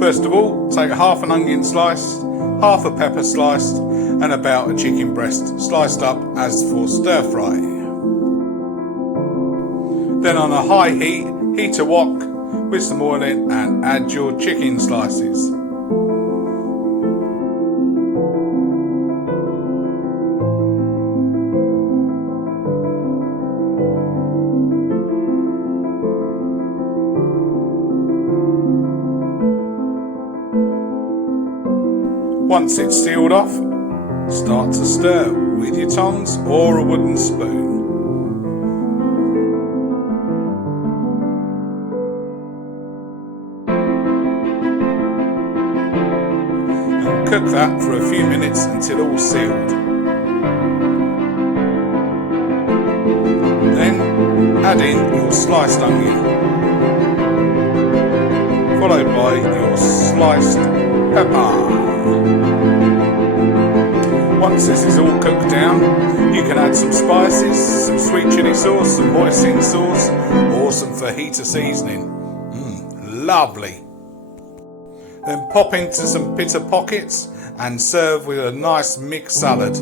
First of all, take half an onion sliced, half a pepper sliced, and about a chicken breast sliced up as for stir fry. Then on a high heat, heat a wok with some oil in and add your chicken slices. Once it's sealed off, start to stir with your tongs or a wooden spoon. And cook that for a few minutes until all sealed. Then add in your sliced onion, followed by your sliced pepper. Once this is all cooked down, you can add some spices, some sweet chili sauce, some hoisin sauce, or some fajita seasoning. Lovely. Then pop into some pita pockets and serve with a nice mixed salad.